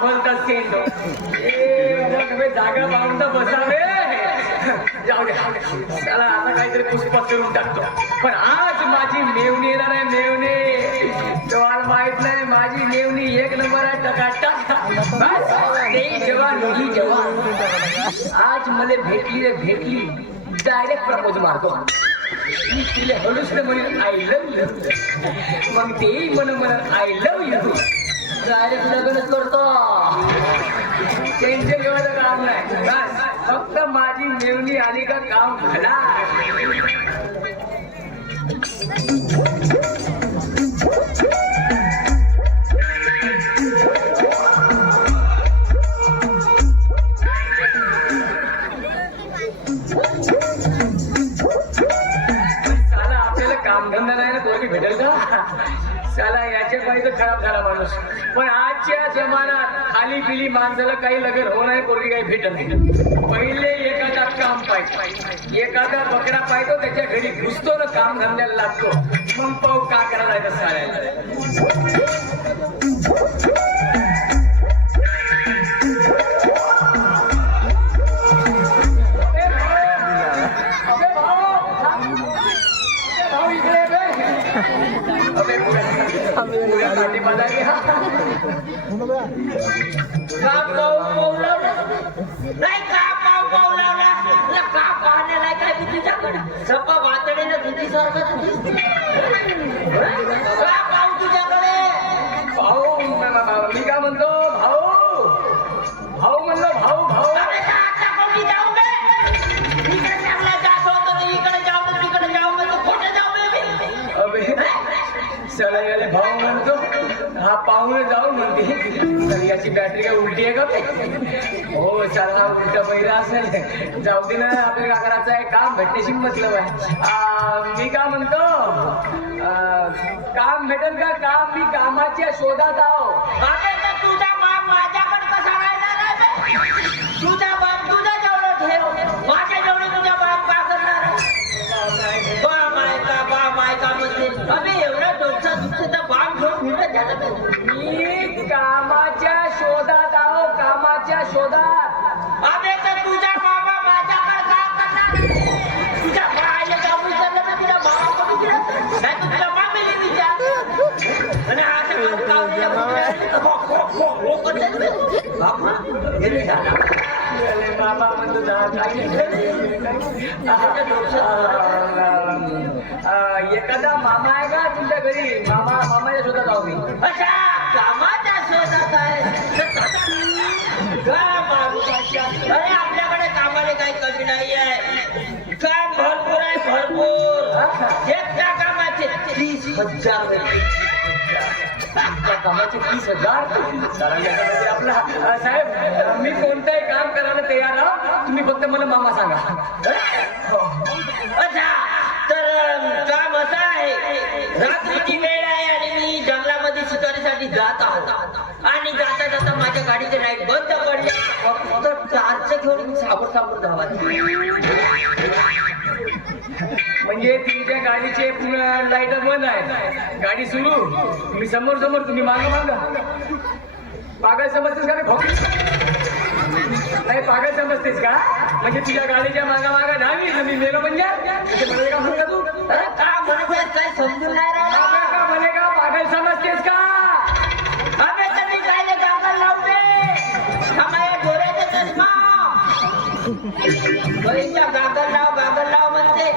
बोलतात सेंडो जागा पाहून तर बसावे. जाऊ दे चला आता काहीतरी पुष्पक करून टाकतो. पण आज माझी मेवणी येणार आहे. मेवणी तुम्हाला माहित नाही माझी मेवणी एक नंबर आहे. टकाटक ते जवान ही जवान आज मला भेटली डायरेक्ट प्रपोज मारतो. मी तिला हळूच म्हणून आय लव्ह यू. मग तेही म्हणून आय लव्ह यू डायरेक्ट लग्नच करतो. टेन्शन घेवायचं काम नाही. बस फक्त माझी मेवणी आली का काम झाला. साला आपल्याला कामधंदा नाही ना पोरगी भेटेल का. साला याच्या पाहिजे खराब झाला माणूस. पण आजच्या जमान्यात खाली पिली माणसाला काही लगन हो नाही पोरगी काही भेटत नाही. पहिले एखादा काम पाहिजे एखादा बकरा पाहिजे त्याच्या घरी घुसतो ना काम धंद्याला लागतो. मग पाहू का करायला साऱ्या. भाऊ मी काय म्हणतो भाऊ म्हणलो भाऊ चला याले भाऊ म्हणतो. हा पाहुणे जाऊ म्हणते. तर याची बॅटरी काय उलटी आहे का. हो चला उलटा पहिला असेल जाऊ दे ना. आपल्या काकराचं आहे काम भेटण्याशी मतलब आहे. मी काय म्हणतो काम भेटेल का. काम मी कामाच्या शोधात आहो. तुझा बाप माझ्याकडे कसा राहणार. तुझा बाप तुझ्या जेवढं ठेव माझ्या जेवढे तुझा बाप का करणार. बाप मायका म्हणते अबे एवढं डोकं दुखतं तर बाप घेऊन फिरत झालं. मी कामाच्या शोधात आहो. कामाच्या शोधात. अबे तर तुझा बाबा माझ्याकडे काम करणार. तुझ्या बाळाला काम विचारलं तर तुझ्या भावाकडे विचार नाही तुझ्या मामेली विचार. आणि आता बाबा म्हणतो एखादा मामा आहे का तुमच्या घरी. मामाच्या शोधात आहो मी. अच्छा कामाच्या शोधात आहे. अरे आपल्याकडे कामाला काही कमी नाही आहे. काम भरपूर आहे भरपूर. एकट्या कामाचे 30,000 कामाचे 30,000. आपला साहेब मी कोणतंही काम करायला तयार आहो. तुम्ही फक्त मला मामा सांगा. अच्छा तर काम असं आहे. रात्रीची वेळ आहे आणि मी जंगलामध्ये शिकारीसाठी जात आहोत. आणि जाता जाता माझ्या गाडीचे लाईट बंद पडले. तर टार्च घेऊन साबड धावा. म्हणजे तुमच्या गाडीचे लाईट बंद आहे. गाडी सुरू तुम्ही समोर तुम्ही मागा पागल समजतेस का नाही. पागल समजतेस का. म्हणजे तुझ्या गाडीच्या मागा नाही मी मेलो म्हणजे का म्हणू का तू. का म्हणत काय समजून नाही राहिला का म्हणे का पागल समजतेस का. अबे तुम्ही काय गागल लावते. समाया डोळ्याचा चष्मा बळीच्या गागल लाव म्हणते.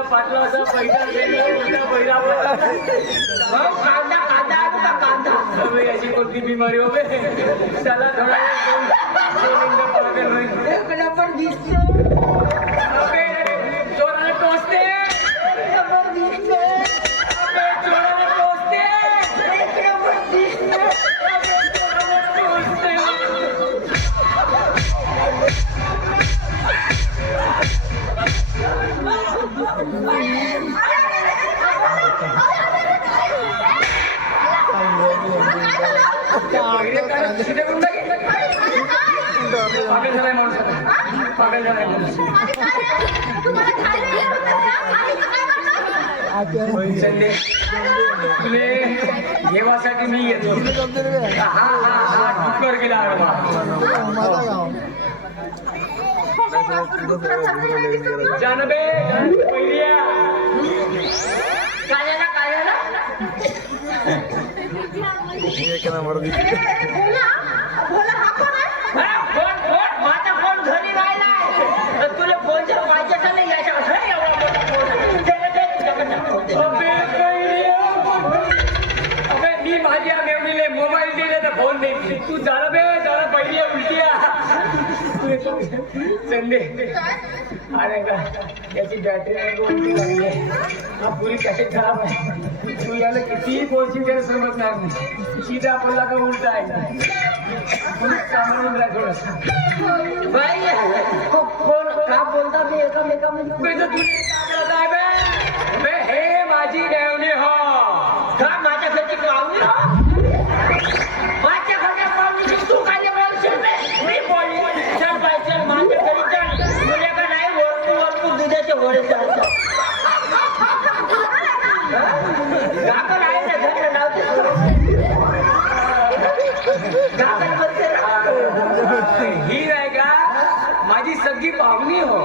पाठला असा कांदा याची कोणती बिमारी हो त्याला थोडा पण दिसतो. चोराला टोचते. चोराला टोचते. पागल झालाय माणूस पागल झालाय माणूस संडे तुले देवासाठी मी येतो हा डुक्कर गेला जानबे पहिल्या काल्याला माझा फोन घरी राहिलाय तुला फोनच्या पाहिजे नाही याच्यावर एवढा मोठा फोन अबे मी माझ्या मेवणीले मोबाईल दिले तर फोन नाही तू झालं बे झालं पहिली उलटी संडे अरे का याची बॅटरी उलटी लागली हा पुरी कॅसेट खराब आहे तू याला कितीही बोलची त्याला समजणार नाही सीधा बोलला का उलटा आहे सामान थोडस बाई फोन का बोलता मी एकामेकामध्ये हे माझी मेवणी हो का माझ्या घरची पाहुणी हो माझ्या घरच्या पाहुणीची तू काय बोलशील मी बोलली चल बाई चल माझ्या घरी चल तुझ्या का नाही वरतू दुधाचे होळे चालतात गाकर आहे ना घरचं नाव गाकर म्हणते ही नाही का माझी सगळी पाहुणी हो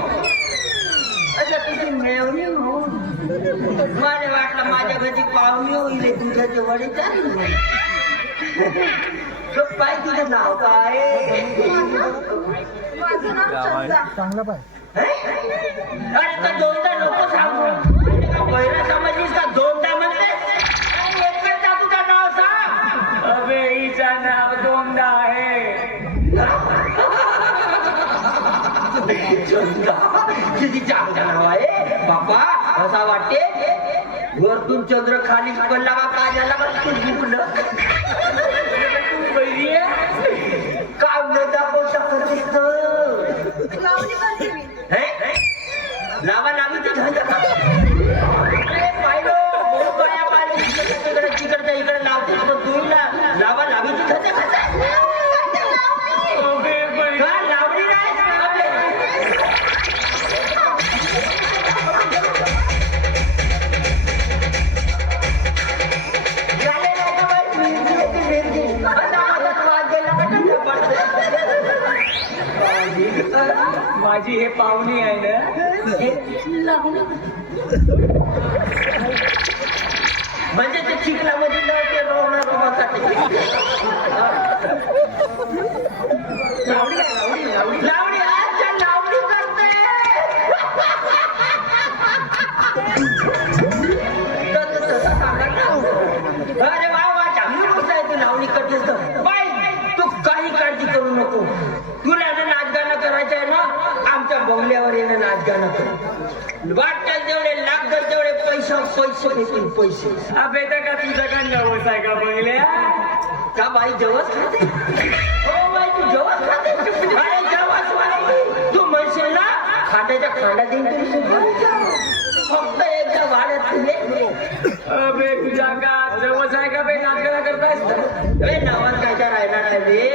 अच्छा तुझी मेवणी हो मला वाटलं माझ्या घरची पाहुणी होईल दुधाचे वडे चालू पाय तुझं नाव काय चांगला पाय अरे तर दोनदा नको सांगू पहिला समजलीस का दोनदा म्हणते एकदा तुझं नाव सांग अबे हिचा नाव दोनदा आहे किती चांगलं नाव आहे बापा असा वाटते वरतून चंद्र खाली पडला का काय झाला का तू झुकलं पहिली आहे काम न दाखवू शकत लावा लावी ते धंदा पाहिलं बहुत बऱ्या पाहिजे तिकडे इकडे लावते पण तू लावा लावी ते धंदे लावडी नाही माझी हे पाहुणी आहे ना म्हणजे ते चिखलामध्ये ते रोवणार लावडी अच्छा लावडी करते अरे वा चांगली गोष्ट आहे तू लावणी करतेस तर बाई तू काही काळजी करू नको तुला नाच गाणं करायचं आहे ना आमच्या बंगल्यावर येणं नाच गाणं कर वाटतात तेवढे लागतात तेवढे पैसे घेतील पैसे अबे तर का तुझं का नवस आहे का बघल्या का बाई जेवच खाते हो बाई तू जेवच खाते अरे जेवच बाई तू म्हणशील ना खाट्याच्या खांडा देईन तरी फक्त एकदा वाढत अबे तुझा का नवस आहे का बे नाटकाला करतायस ए नवस काय राहिला नाही रे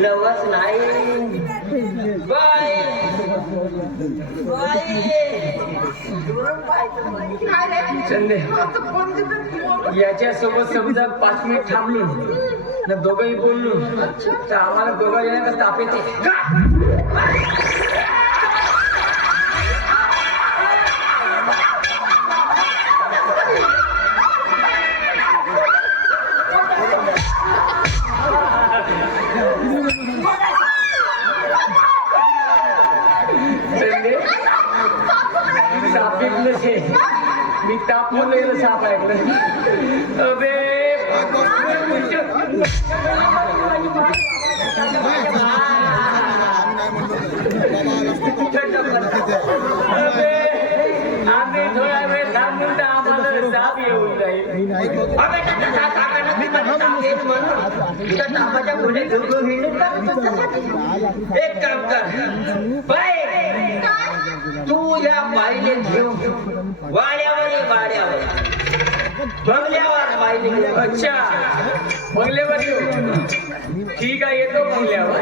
नवस नाही बाई संडे याच्या सोबत समजा 5 मिनिट थांबलो ना दोघंही बोललो तर आम्हाला दोघं येण्याचा ताप येते मी ताप म्हणलं साप ऐकलं अबे आम्ही थोडा वेळ थांबून तर आम्हाला साप येऊन जाईल एक काम कर बाय तू या बाईले घेऊन वाड्यावर ये वाड्यावर बंगल्यावर बाईले घेऊन. अच्छा बंगल्यावर येऊ ठीक आहे येतो बंगल्यावर